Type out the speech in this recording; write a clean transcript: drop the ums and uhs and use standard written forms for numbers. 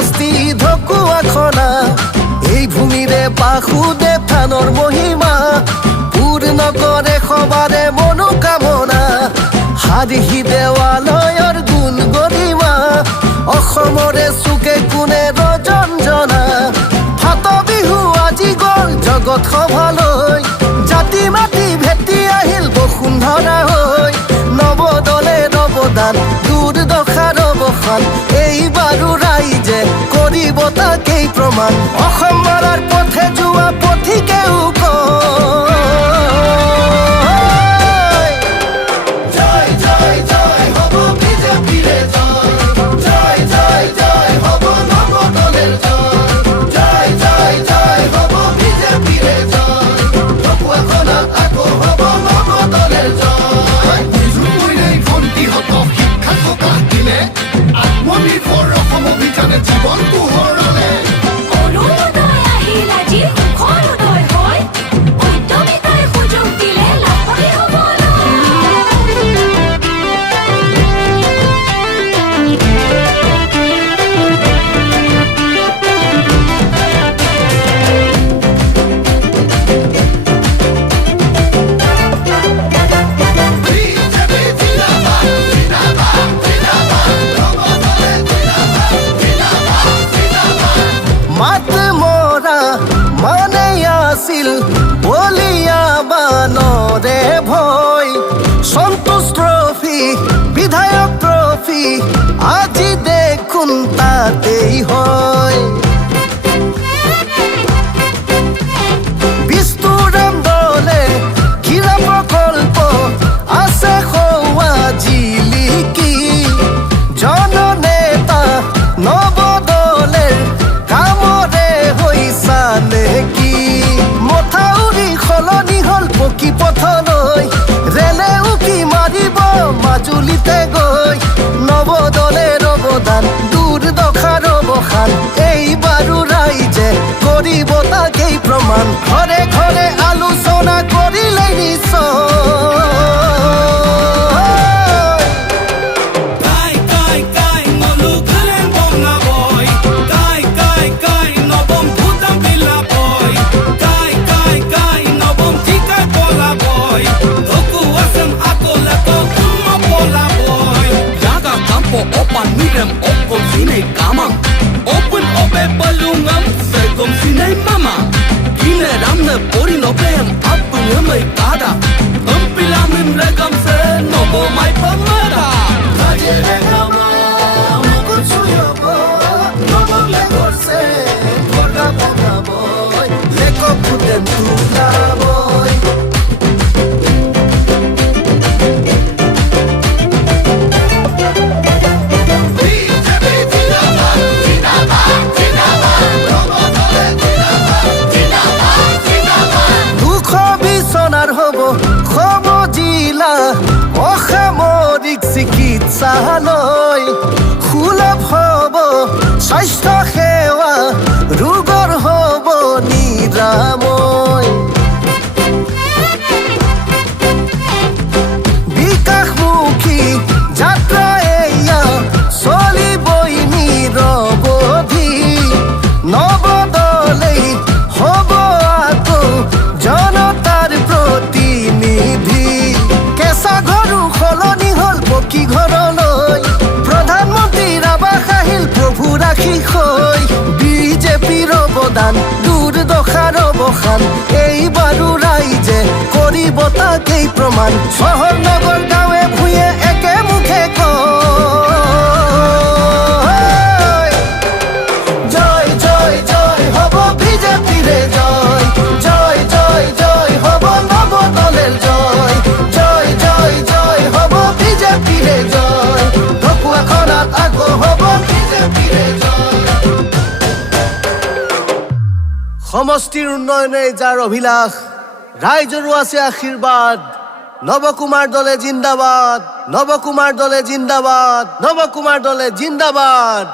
সমষ্টি ঢকুৱাখনা এই ভূমিৰে বাসুদেৱ থানৰ মহিমা পূৰ্ণ কৰে সবাৰে মনোকামনা হাৰিহি দেৱালয়ৰ গুণ গৰিমা অসমৰে চুকে কোণে ৰজঞ্জনা ফাট বিহু আজি গ'ল জগত সভালৈ জাতি মাতি ভেটি আহিল বসুন্ধৰা হৈ নৱদলে নৱদান দুৰ্দশাৰ অৱসান এইবাৰো ৰাইজে কৰিব তাকেই প্ৰমাণ অসম মাৰাৰ পথে যোৱা পথিকেও কয় জয় জয় জয় হ'ব বিজেপিৰে জয় জয় জয় হ'ব নৱদলেৰ জয় জয় জয় হ'ব বিজেপিৰে জয় ঢকুৱাখনাত আকৌ হ'ব নৱদলেৰ জয় ভণ্টিহঁতক শিক্ষা থকা দিলে আত্মনিৰ্ভৰ অসম অভিযানে জীৱন পোহৰলে অৰুণোদয় আহিল আজি সুখৰ উদয় হয় উদ্যমিতাই সুযোগ দিলে লাভৱান হ'বলৈ মাত মৰা মানে আছিল বলিয়া বানৰে ভয় সন্তোষ ট্ৰফি বিধায়ক ট্ৰফি আজি দেখোন তাতেই হয় বিষ্ণুৰাম দলে ক্ৰীড়া প্ৰকল্প আছে সৌৱা জিলিকি জননেতা নৱদলেৰ কামৰে হৈছা নেকি মথাউৰি সলনি হ'ল পকী পথলৈ ৰেলে উকি মাৰিব মাজুলীতে গৈ নৱদলেৰ অৱদান দুৰ্দশাৰ অৱসান এইবাৰো ৰাইজে কৰিব তাকেই প্ৰমাণ ঘৰে ঘৰে আলোচনা কৰিলে নিশ্চয় Open mirem, open sine kama Open obe balungam, segom sine mama Gine ramne pori nopem, apu ngamai kada Ampilamin regam se, nobo mai pamada Kaje regama, mokut suyobo Nobo lekor se, korga poga boy Leko putem tula boy অসামৰিক চিকিৎসালয় সুলভ হ'ব স্বাস্থ্য সেৱা ৰোগৰ হ'ব নিৰাময় বিকাশমুখী যাত্ৰা এয়া চলিবই নিৰৱধি নৱদলেই হ'ব আকৌ জনতাৰ প্ৰতিনিধি কেঁচা ঘৰো সলনি হ'ল পকী ঘৰলৈ প্ৰধানমন্ত্ৰীৰ আৱাস আহিল প্ৰভু ৰাখি হৈ বিজেপিৰ অৱদান দুৰ্দশাৰ অৱসান এইবাৰো ৰাইজে কৰিব তাকেই প্ৰমাণ চহৰ নগৰ গাঁৱে ভূঞে একে মুখে কয় জয় জয় জয় হ'ব বিজেপিৰে জয় জয় জয় জয় হ'ব নৱদলেৰ জয় জয় জয় জয় হ'ব বিজেপিৰে জয় ঢকুৱাখনাত আকৌ হ'ব বিজেপিৰে জয় সমষ্টিৰ উন্নয়নে যাৰ অভিলাষ ৰাইজৰো আছে আশীৰ্বাদ নৱকুমাৰ দলে জিন্দাবাদ নৱকুমাৰ দলে জিন্দাবাদ নৱকুমাৰ দলে জিন্দাবাদ